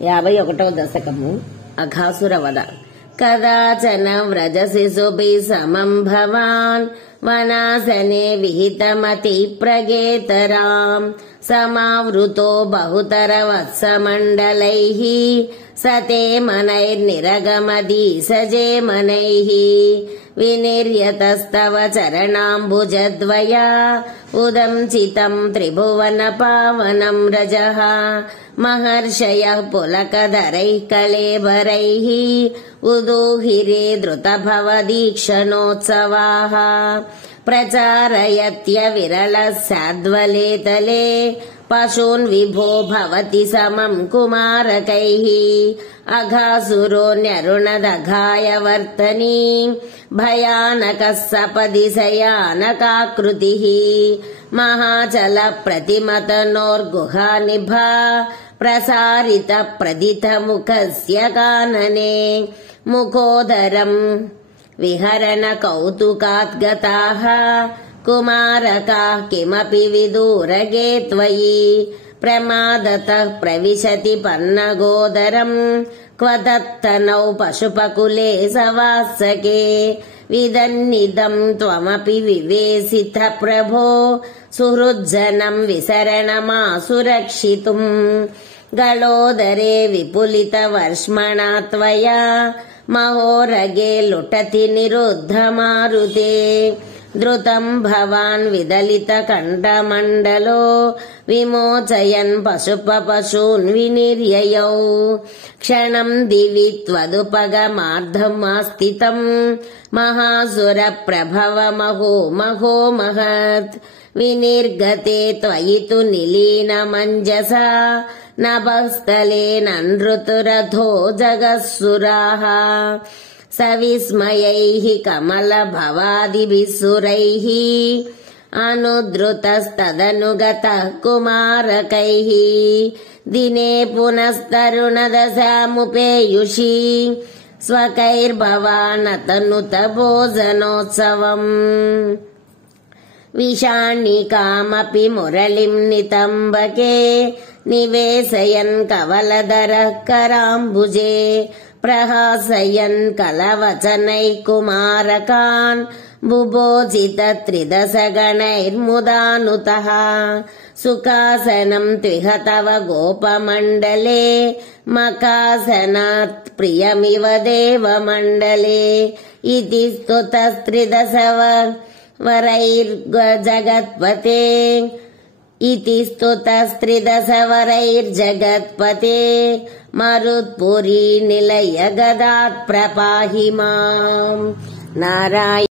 51వ దశకము అఘాసురవద. కదాచన వ్రజసి సుభి సమం భవాన్ వనాసనే విహితమతి ప్రగేతరాం సమావృతో బహుతర వత్సమండలైః సతే మనైర్నిరగమది సజేమనైః వినిర్యతస్తవ చరణాంబుజద్వయా ఉదంచితం త్రిభువన పావనం రజః మహర్షయః పులకధరైః కళేబరైః ఉదూహిరే ధృతభవదీక్షణోత్సవాః ప్రచారయత్య విరళः సాద్వలేతలే పశూన్ విభో భవతి సమం కుమారకైః అఘాసురోऽన్యరుణదఘాయ వర్తనీ భయానకः సపది శయానకాకృతిః మహాచల ప్రతిమతనోర్గుహానిభా ప్రసారిత ప్రదిత ముఖస్య కాననే ముఖోదరం విహరణ కౌతుకాద్గతాః కుమారకాః కిమపి విదూరగే త్వయి ప్రమాదతః ప్రవిశతి పన్నగోదరం క్వ దత్తనౌ పశుపకులే సవాసకే విదన్నిదం త్వమపి వివేసిత ప్రభో సుహృజ్జనం విసరణమాసురక్షితుం గళోదరే విపులిత వర్ష్మణా త్వయా మహోరగే లుటతి నిరుద్ధ మారుతే ధృతం భవాన్ విదలిత కంఠమండలో విమోచయన్ పశూన్ వినిర్యయౌ క్షణం దివి త్వదుపగమార్ధమాస్థితం మహాసుర ప్రభవ మహో మహో మహత్ వినిర్గతే త్వయి తు నిలీన మంజసా నభస్థలే నృతురథో జగస్సురాః సవిస్మయైః కమల భవాదిభిః సురైః అనుద్రుతస్తదనుగతః కుమారకైః దినే పునస్తరుణదశాముపేయుషి స్వకైర్భవానతనుత భోజనోత్సవం విషాణికామపి మురళిం నితంబకే నివేశయన్ కవలధరః కరాంబుజే ప్రహాసయన్ కలవచనైః కుమారకాన్ బుభోజిత త్రిదశగణైర్ముదానుతః సుఖాసనం త్విహతవ గోపమండలే మకాసనాత్ ప్రియమివ దేవమండలే ఇతి స్తుతస్త్రిదశవరైర్జగత్పతే ఇతి స్తుతస్త్రిదశవరైర్జగత్పతే మరుత్పురీ నిలయ గదాత్ ప్రపాహి మాం నారాయణ.